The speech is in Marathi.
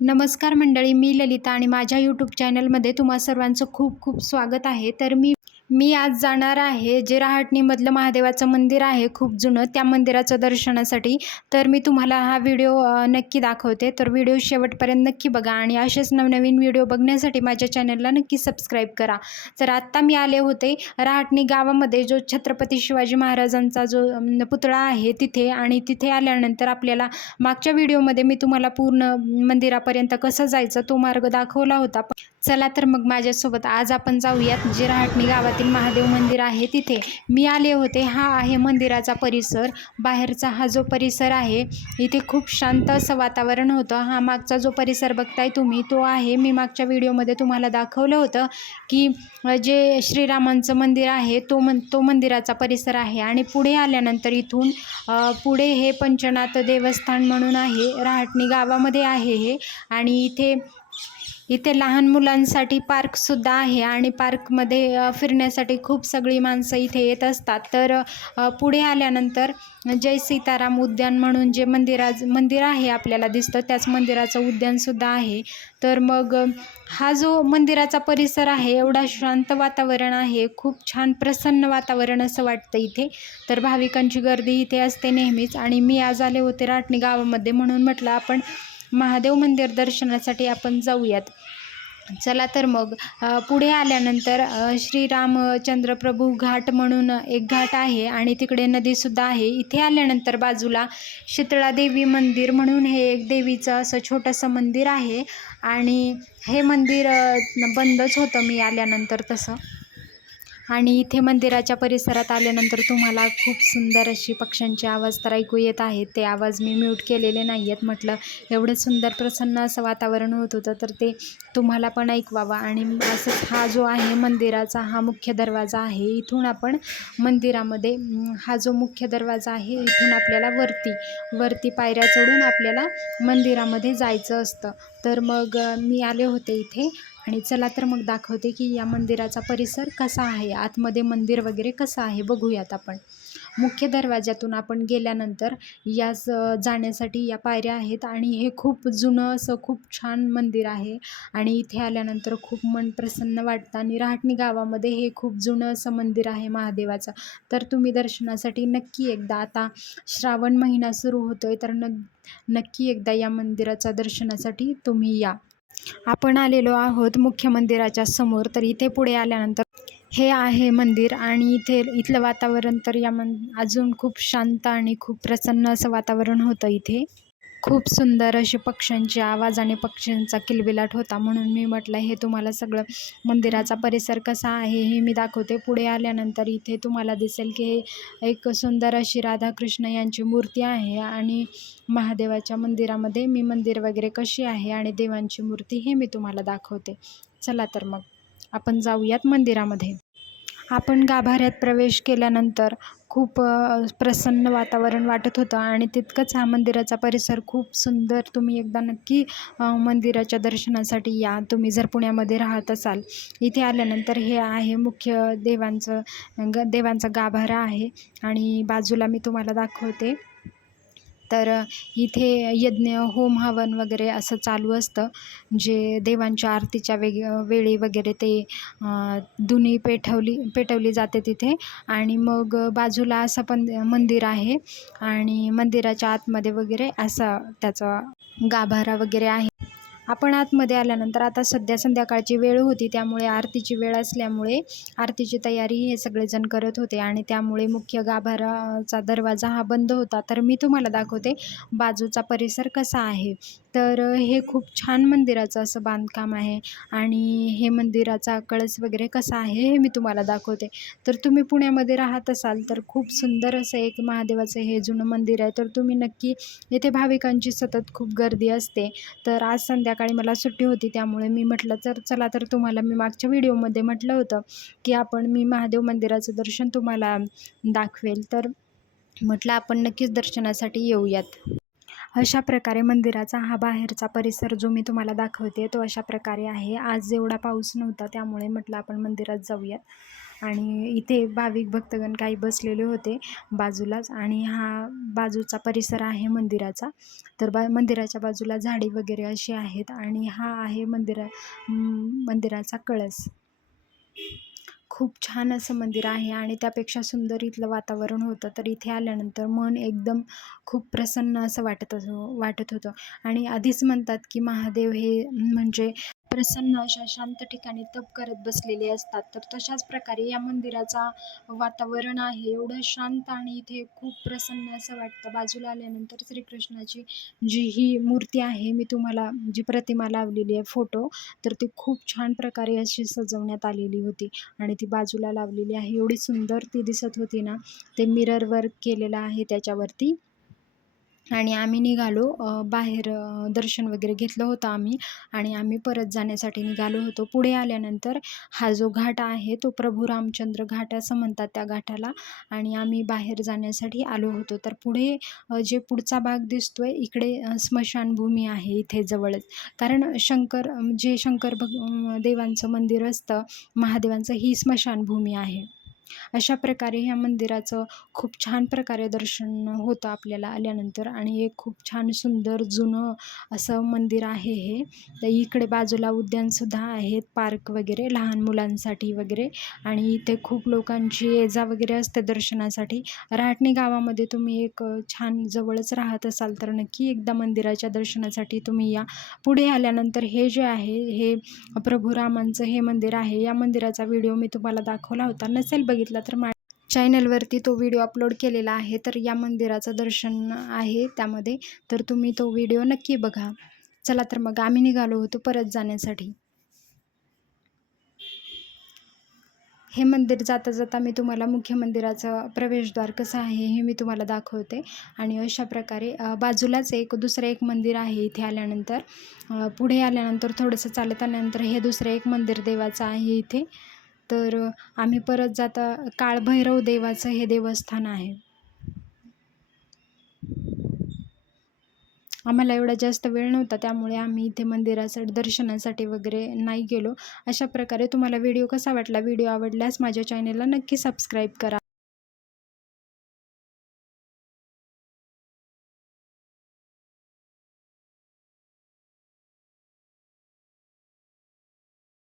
नमस्कार मंडळी मी ललिता आणि माझ्या यूट्यूब चॅनलमध्ये तुम्हा सर्वांचं खूप खूप स्वागत आहे. तर मी मी आज जाणार आहे जे रहाटणीमधलं महादेवाचं मंदिर आहे खूप जुनं. त्या मंदिराचं दर्शनासाठी तर मी तुम्हाला हा व्हिडिओ नक्की दाखवते. तर व्हिडिओ शेवटपर्यंत नक्की बघा आणि असेच नवनवीन व्हिडिओ बघण्यासाठी माझ्या चॅनलला नक्की सबस्क्राईब करा. तर आत्ता मी आले होते रहाटणी गावामध्ये जो छत्रपती शिवाजी महाराजांचा जो पुतळा आहे तिथे आणि तिथे आल्यानंतर आपल्याला मागच्या व्हिडिओमध्ये मी तुम्हाला पूर्ण मंदिरापर्यंत कसं जायचं तो मार्ग दाखवला होता. चला तर मग माझ्यासोबत आज आपण जाऊयात. जे रहाटणी गावातील महादेव मंदिर आहे तिथे. मी आले होते. हा आहे मंदिराचा परिसर. बाहेरचा हा जो परिसर आहे इथे खूप शांत असं वातावरण होतं. हा मागचा जो परिसर बघताय तुम्ही तो आहे. मी मागच्या व्हिडिओमध्ये तुम्हाला दाखवलं होतं की जे श्रीरामांचं मंदिर आहे तो मन तो मंदिराचा परिसर आहे. आणि पुढे आल्यानंतर इथून पुढे हे पंचनाथ देवस्थान म्हणून आहे. रहाटणी गावामध्ये आहे हे. आणि इथे इथे लहान मुलांसाठी पार्कसुद्धा आहे आणि पार्कमध्ये फिरण्यासाठी खूप सगळी माणसं इथे येत असतात. तर पुढे आल्यानंतर जय सीताराम उद्यान म्हणून जे मंदिरा मंदिर आहे आपल्याला दिसतं त्याच मंदिराचं उद्यानसुद्धा आहे. तर मग हा जो मंदिराचा परिसर आहे एवढा शांत वातावरण आहे खूप छान प्रसन्न वातावरण असं वाटतं इथे. तर भाविकांची गर्दी इथे असते नेहमीच. आणि मी आज आले होते राटणी गावामध्ये म्हणून म्हटलं आपण महादेव मंदिर दर्शनासाठी आपण जाऊयात. चला तर मग पुढे आल्यानंतर श्रीरामचंद्रप्रभू घाट म्हणून एक घाट आहे आणि तिकडे नदीसुद्धा आहे. इथे आल्यानंतर बाजूला शीतळा देवी मंदिर म्हणून हे एक देवीचं असं छोटंसं मंदिर आहे. आणि हे मंदिर बंदच होतं मी आल्यानंतर तसं. आणि इथे मंदिराच्या परिसरात आल्यानंतर तुम्हाला खूप सुंदर अशी पक्ष्यांचे आवाज तर ऐकू येत आहेत. ते आवाज मी म्यूट केलेले नाही आहेत म्हटलं एवढं सुंदर प्रसन्न असं वातावरण होत होतं तर ते तुम्हाला पण ऐकवावं. आणि असंच हा जो आहे मंदिराचा हा मुख्य दरवाजा आहे इथून आपण मंदिरामध्ये हा जो मुख्य दरवाजा आहे इथून आपल्याला वरती वरती पायऱ्या चढून आपल्याला मंदिरामध्ये जायचं असतं. तर मग मी आले होते इथे आणि चला तर मग दाखवते की या मंदिराचा परिसर कसा आहे आतमध्ये मंदिर वगैरे कसं आहे बघूयात आपण. मुख्य दरवाज्यातून आपण गेल्यानंतर यास जाण्यासाठी या पायऱ्या आहेत आणि हे खूप जुनं असं खूप छान मंदिर आहे आणि इथे आल्यानंतर खूप मन प्रसन्न वाटतं आणि रहाटणी गावामध्ये हे खूप जुनं असं मंदिर आहे महादेवाचं. तर तुम्ही दर्शनासाठी नक्की एकदा आता श्रावण महिना सुरू होतो आहे तर न नक्की एकदा या मंदिराच्या दर्शनासाठी तुम्ही या. आपण आलेलो आहोत मुख्य मंदिराच्या समोर तर इथे पुढे आल्यानंतर हे आहे मंदिर आणि इथे इथलं वातावरण तर या मन अजून खूप शांत आणि खूप प्रसन्न असं वातावरण होतं इथे. खूप सुंदर असे पक्ष्यांचे आवाज आणि पक्ष्यांचा किलबिलाट होता म्हणून मी म्हटलं हे तुम्हाला सगळं मंदिराचा परिसर कसा आहे हे मी दाखवते. पुढे आल्यानंतर इथे तुम्हाला दिसेल की हे एक सुंदर अशी राधाकृष्ण यांची मूर्ती आहे आणि महादेवाच्या मंदिरामध्ये मी मंदिर वगैरे कशी आहे आणि देवांची मूर्ती हे मी तुम्हाला दाखवते. चला तर मग आपण जाऊयात मंदिरामध्ये. आपण गाभाऱ्यात प्रवेश केल्यानंतर खूप प्रसन्न वातावरण वाटत होतं आणि तितकंच हा मंदिराचा परिसर खूप सुंदर तुम्ही एकदा नक्की मंदिराच्या दर्शनासाठी या. तुम्ही जर पुण्यामध्ये राहत असाल इथे आल्यानंतर हे आहे मुख्य देवांचं ग देवांचा गाभारा आहे आणि बाजूला मी तुम्हाला दाखवते. तर इथे यज्ञ होम हवन वगैरे असं चालू असतं जे देवांच्या आरतीच्या वेग वेळी वगैरे ते दुनी धुनी पेटवली पेटवली जाते तिथे. आणि मग बाजूला असं पण मंदिर आहे आणि मंदिराच्या आतमध्ये वगैरे असा त्याचा गाभारा वगैरे आहे. आपण आतमध्ये आल्यानंतर आता सध्या संध्याकाळची वेळ होती त्यामुळे आरतीची वेळ असल्यामुळे आरतीची तयारी हे सगळेजण करत होते आणि त्यामुळे मुख्य गाभाराचा दरवाजा हा बंद होता. तर मी तुम्हाला दाखवते बाजूचा परिसर कसा आहे. तर हे खूप छान मंदिराचं असं बांधकाम आहे आणि हे मंदिराचा कळस वगैरे कसा आहे हे मी तुम्हाला दाखवते. तर तुम्ही पुण्यामध्ये राहत असाल तर खूप सुंदर असं एक महादेवाचं हे जुनं मंदिर आहे. तर तुम्ही नक्की येथे भाविकांची सतत खूप गर्दी असते. तर आज संध्या संध्याकाळी मला सुट्टी होती त्यामुळे मी म्हटलं तर चला तर तुम्हाला मी मागच्या व्हिडिओमध्ये म्हटलं होतं की आपण मी महादेव मंदिराचं दर्शन तुम्हाला दाखवेल. तर म्हटलं आपण नक्कीच दर्शनासाठी येऊयात. अशा प्रकारे मंदिराचा हा बाहेरचा परिसर जो मी तुम्हाला दाखवते तो अशा प्रकारे आहे. आज एवढा पाऊस नव्हता त्यामुळे म्हटलं आपण मंदिरात जाऊयात. आणि इथे भाविक भक्तगण काही बसलेले होते बाजूलाच आणि हा बाजूचा परिसर आहे मंदिराचा. तर बा मंदिराच्या बाजूला झाडे वगैरे अशी आहेत आणि हा आहे मंदिरा मंदिराचा कळस. खूप छान असं मंदिर आहे आणि त्यापेक्षा सुंदर इथलं वातावरण होतं. तर इथे आल्यानंतर मन एकदम खूप प्रसन्न असं वाटत असं वाटत होतं. आणि आधीच म्हणतात की महादेव हे म्हणजे प्रसन्न अशा शांत ठिकाणी तप करत बसलेले असतात. तर तशाच प्रकारे या मंदिराचा वातावरण आहे. एवढं शांत आणि इथे खूप प्रसन्न असं वाटतं. बाजूला आल्यानंतर श्रीकृष्णाची जी ही मूर्ती आहे मी तुम्हाला जी प्रतिमा लावलेली आहे फोटो तर ती खूप छान प्रकारे अशी सजवण्यात आलेली होती आणि ती बाजूला लावलेली आहे. एवढी सुंदर ती दिसत होती ना ते मिरर वर्क केलेलं आहे त्याच्यावरती. आणि आम्ही निघालो बाहेर दर्शन वगैरे घेतलं होतं आम्ही आणि आम्ही परत जाण्यासाठी निघालो होतो. पुढे आल्यानंतर हा जो घाट आहे तो प्रभू रामचंद्र घाट असं म्हणतात त्या घाटाला आणि आम्ही बाहेर जाण्यासाठी आलो होतो. तर पुढे जे पुढचा भाग दिसतोय इकडे स्मशानभूमी आहे इथे जवळच. कारण शंकर जे शंकर भग देवांचं मंदिर असतं महादेवांचं ही स्मशानभूमी आहे. अशा प्रकारे ह्या मंदिराचं खूप छान प्रकारे दर्शन होतं आपल्याला आल्यानंतर. आणि एक खूप छान सुंदर जुनं असं मंदिर आहे हे. तर इकडे बाजूला उद्यानसुद्धा आहेत पार्क वगैरे लहान मुलांसाठी वगैरे. आणि इथे खूप लोकांची ये जा वगैरे असते दर्शनासाठी. रहाटणी गावामध्ये तुम्ही एक छान जवळच राहत असाल तर नक्की एकदा मंदिराच्या दर्शनासाठी तुम्ही या. पुढे आल्यानंतर हे जे आहे हे प्रभू रामांचं हे मंदिर आहे. या मंदिराचा व्हिडिओ मी तुम्हाला दाखवला होता. नसेल बघितला तर मा चॅनलवरती तो व्हिडिओ अपलोड केलेला आहे तर या मंदिराचं दर्शन आहे त्यामध्ये. तर तुम्ही तो व्हिडिओ नक्की बघा. चला तर मग आम्ही निघालो होतो परत जाण्यासाठी. हे मंदिर जाता जाता मी तुम्हाला मुख्य मंदिराचं प्रवेशद्वार कसं आहे हे मी तुम्हाला दाखवते. आणि अशा प्रकारे बाजूलाच एक दुसरं एक मंदिर आहे इथे आल्यानंतर. पुढे आल्यानंतर थोडंसं चालत आल्यानंतर हे दुसरं एक मंदिर देवाचं आहे इथे. तर आम्ही परत जाता काळभैरव देवाचं हे देवस्थान आहे. आम्हाला एवढा जास्त वेळ नव्हता त्यामुळे आम्ही इथे मंदिरासाठी दर्शनासाठी वगैरे नाही गेलो. अशा प्रकारे तुम्हाला व्हिडिओ कसा वाटला? व्हिडिओ आवडल्यास माझ्या चॅनेलला नक्की सबस्क्राईब करा.